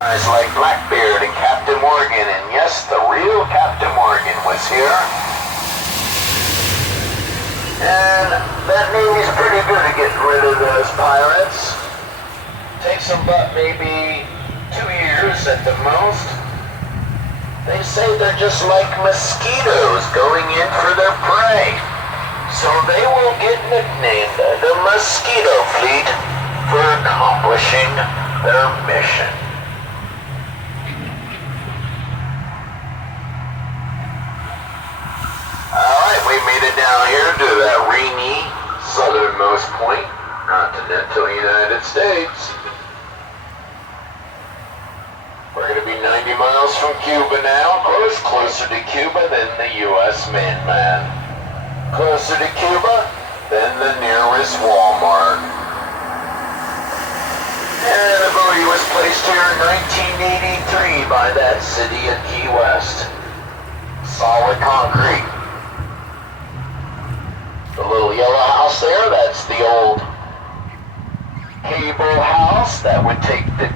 Guys like Blackbeard and Captain Morgan, and yes, the real Captain Morgan was here. And that Navy's pretty good at getting rid of those pirates. Takes them but maybe 2 years at the most. They say they're just like mosquitoes going in for their prey. So they will get nicknamed the Mosquito Fleet for accomplishing their mission. Alright, we made it down here to that rainy southernmost point, continental United States. We're going to be 90 miles from Cuba now, closer to Cuba than the U.S. mainland. Closer to Cuba than the nearest Walmart. And the buoy was placed here in 1983 by that city of Key West. Solid concrete. The little yellow house there, that's the old cable house that would take the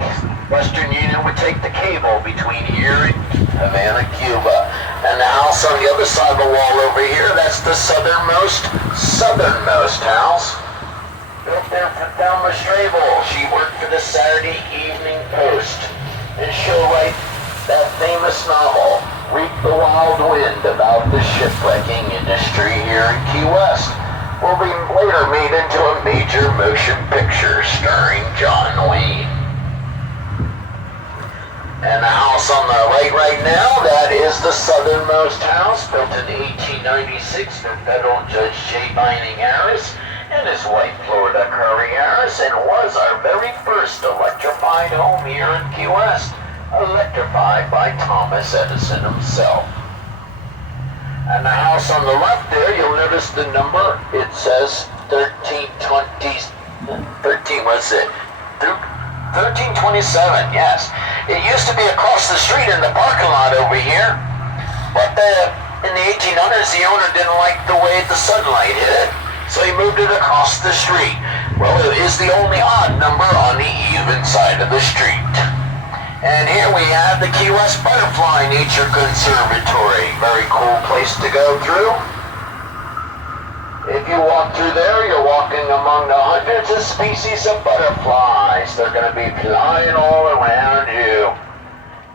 Western Union would take the cable between here and Havana, Cuba. And the house on the other side of the wall over here, that's the southernmost house. Built there for Thelma Strable. She worked for the Saturday Evening Post. And she'll write that famous novel, Reap the Wild Wind, about the shipwrecking industry here in Key West. Will be later made into a major motion picture starring John Wayne. And the house on the right now, that is the southernmost house, built in 1896 for federal Judge J. Vining Harris and his wife Florida Curry Harris, and was our very first electrified home here in Key West, electrified by Thomas Edison himself. And the house on the left there, you'll notice the number, it says 1327, yes. It used to be across the street in the parking lot over here, but in the 1800s, the owner didn't like the way the sunlight hit it, so he moved it across the street. Well, it is the only odd number on the even side of the street. And here we have the Key West Butterfly Nature Conservatory. Very cool place to go through. If you walk through there, you're walking among the hundreds of species of butterflies. They're going to be flying all around you.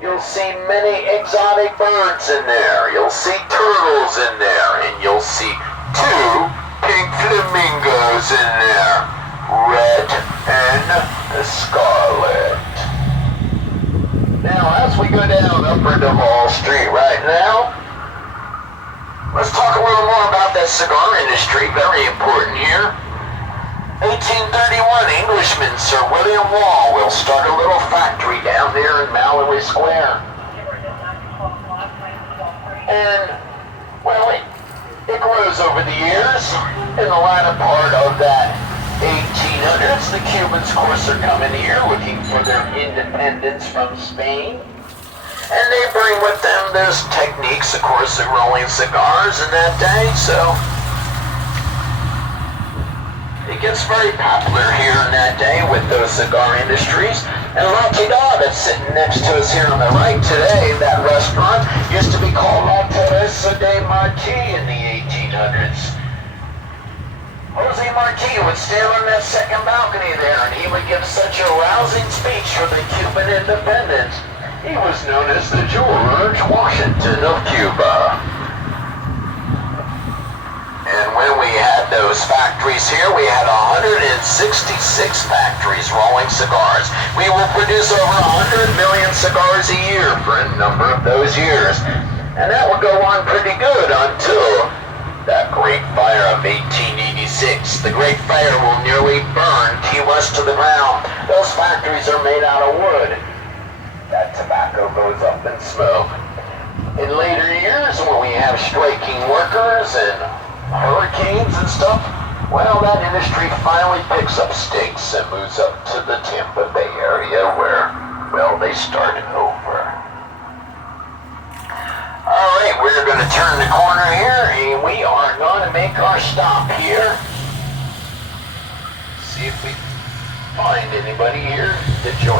You'll see many exotic birds in there. You'll see turtles in there. And you'll see 2 pink flamingos in there. Red and scarlet. Now, as we go down Upper Duval Street right now, let's talk a little more about that cigar industry, very important here. 1831, Englishman Sir William Wall will start a little factory down there in Mallory Square. And, well, it grows over the years. In the latter part of that 1800s, the Cubans, of course, are coming here looking for their independence from Spain. And they bring with them those techniques, of course, of rolling cigars in that day, so it gets very popular here in that day with those cigar industries. And La Tidad, that's sitting next to us here on the right today, that restaurant used to be called La Teresa de Marti in the 1800s. Jose Marti would stand on that second balcony there, and he would give such a rousing speech for the Cuban independence. He was known as the George Washington of Cuba. And when we had those factories here, we had 166 factories rolling cigars. We will produce over 100 million cigars a year for a number of those years. And that would go on pretty good until that Great Fire of 1886. The Great Fire will nearly burn Key West to the ground. Those factories are made out of wood. That tobacco goes up in smoke. In later years, when we have striking workers and hurricanes and stuff, well, that industry finally picks up stakes and moves up to the Tampa Bay area where, well, they started over. Alright, we're going to turn the corner here, and we are going to make our stop here. See if we find anybody here to join.